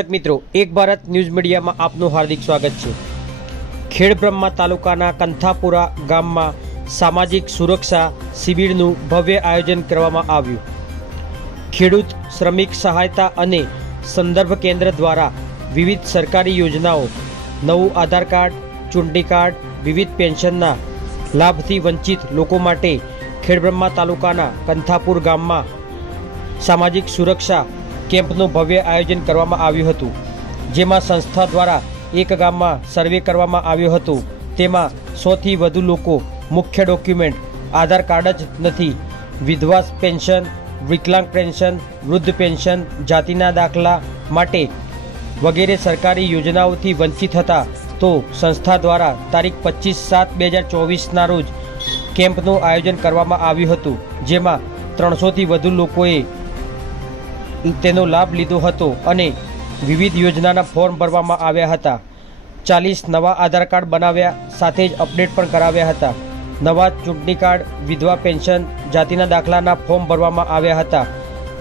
દર્શક મિત્રો, એક ભારત ન્યૂઝ મીડિયામાં આપનું હાર્દિક સ્વાગત છે. ખેડબ્રહ્મા તાલુકાના કંથાપુરા ગામમાં સામાજિક સુરક્ષા શિબિરનું ભવ્ય આયોજન કરવામાં આવ્યું. ખેડૂત શ્રમિક સહાયતા અને સંદર્ભ કેન્દ્ર દ્વારા વિવિધ સરકારી યોજનાઓ, નવું આધાર કાર્ડ, ચૂંટણી કાર્ડ, વિવિધ પેન્શનના લાભથી વંચિત લોકો માટે ખેડબ્રહ્મા તાલુકાના કંથાપુર ગામમાં સામાજિક સુરક્ષા કેમ્પનું ભવ્ય આયોજન કરવામાં આવ્યું હતું, જેમાં સંસ્થા દ્વારા એક ગામમાં સર્વે કરવામાં આવ્યો હતો. તેમાં સોથી વધુ લોકો મુખ્ય ડોક્યુમેન્ટ, આધાર કાર્ડ જ નથી વિધવા પેન્શન, વિકલાંગ પેન્શન, વૃદ્ધ પેન્શન, જાતિના દાખલા માટે વગેરે સરકારી યોજનાઓથી વંચિત હતા. તો સંસ્થા દ્વારા તારીખ પચીસ સાત બે હજાર ચોવીસના રોજ કેમ્પનું આયોજન કરવામાં આવ્યું હતું, જેમાં ત્રણસોથી વધુ લોકોએ તેનો લાભ લીધો હતો અને વિવિધ યોજનાના ફોર્મ ભરવામાં આવ્યા હતા. ચાલીસ નવા આધાર કાર્ડ બનાવ્યા, સાથે જ અપડેટ પણ કરાવ્યા હતા. નવા ચૂંટણી કાર્ડ, વિધવા પેન્શન, જાતિના દાખલાના ફોર્મ ભરવામાં આવ્યા હતા.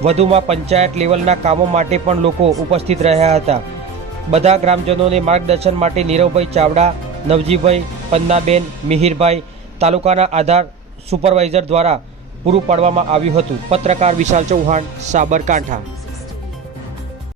વધુમાં પંચાયત લેવલના કામો માટે પણ લોકો ઉપસ્થિત રહ્યા હતા. બધા ગ્રામજનોને માર્ગદર્શન માટે નીરવભાઈ ચાવડા, નવજીભાઈ પન્નાબેન, મિહિરભાઈ, તાલુકાના આધાર સુપરવાઇઝર દ્વારા પૂરું પાડવામાં આવ્યું હતું. પત્રકાર વિશાલ ચૌહાણ સાબરકાંઠા.